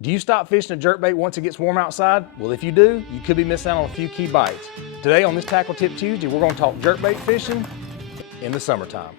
Do you stop fishing a jerkbait once it gets warm outside? Well, if you do, you could be missing out on a few key bites. Today on this Tackle Tip Tuesday, we're going to talk jerkbait fishing in the summertime.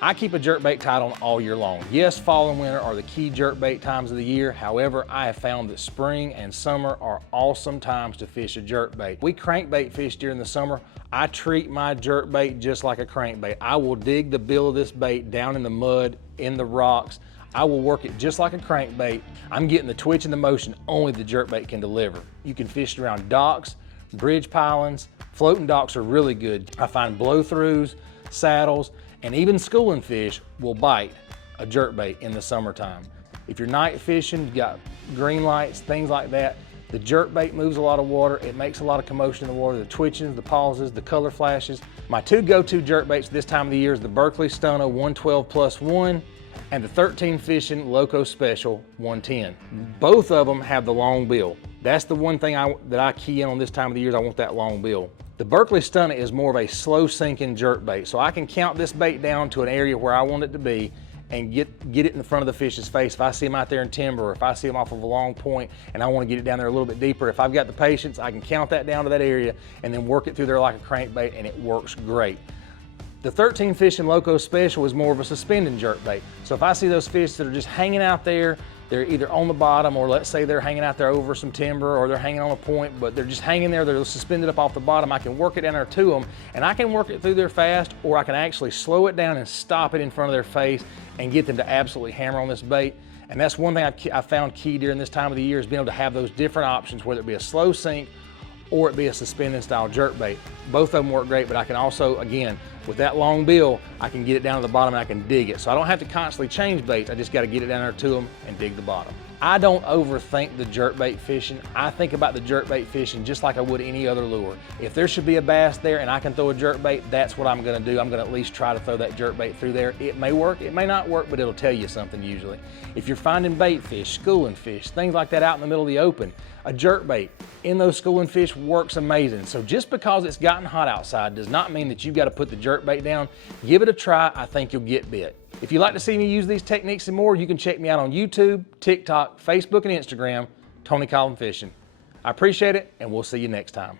I keep a jerkbait tied on all year long. Yes, fall and winter are the key jerkbait times of the year. However, I have found that spring and summer are awesome times to fish a jerkbait. We crankbait fish during the summer. I treat my jerkbait just like a crankbait. I will dig the bill of this bait down in the mud, in the rocks. I will work it just like a crankbait. I'm getting the twitch and the motion only the jerkbait can deliver. You can fish it around docks, bridge pilings, floating docks are really good. I find blow-throughs, saddles, and even schooling fish will bite a jerkbait in the summertime. If you're night fishing, you got green lights, things like that, the jerkbait moves a lot of water, it makes a lot of commotion in the water, the twitchings, the pauses, the color flashes. My two go-to jerkbaits this time of the year is the Berkeley Stunner 112+1 and the 13 fishing Loco Special 110. Both of them have the long bill. That's the one thing that I key in on this time of the year is I want that long bill. The Berkeley Stunner is more of a slow sinking jerkbait, so I can count this bait down to an area where I want it to be and get it in the front of the fish's face. If I see him out there in timber, or if I see him off of a long point and I want to get it down there a little bit deeper, if I've got the patience, I can count that down to that area and then work it through there like a crankbait, and it works great. The 13 fishing Loco Special is more of a suspending jerkbait. So if I see those fish that are just hanging out there, they're either on the bottom, or let's say they're hanging out there over some timber, or they're hanging on a point, but they're just hanging there, they're suspended up off the bottom, I can work it down there to them, and I can work it through there fast, or I can actually slow it down and stop it in front of their face and get them to absolutely hammer on this bait. And that's one thing I've found key during this time of the year is being able to have those different options, whether it be a slow sink or it be a suspending style jerkbait. Both of them work great, but I can also, again, with that long bill, I can get it down to the bottom and I can dig it. So I don't have to constantly change baits, I just gotta get it down there to them and dig the bottom. I don't overthink the jerkbait fishing. I think about the jerkbait fishing just like I would any other lure. If there should be a bass there and I can throw a jerkbait, that's what I'm gonna do. I'm gonna at least try to throw that jerkbait through there. It may work, it may not work, but it'll tell you something usually. If you're finding bait fish, schooling fish, things like that out in the middle of the open, a jerkbait in those schooling fish works amazing. So just because it's gotten hot outside does not mean that you've got to put the jerkbait down. Give it a try, I think you'll get bit. If you'd like to see me use these techniques and more, you can check me out on YouTube, TikTok, Facebook, and Instagram, Tony Collum Fishing. I appreciate it, and we'll see you next time.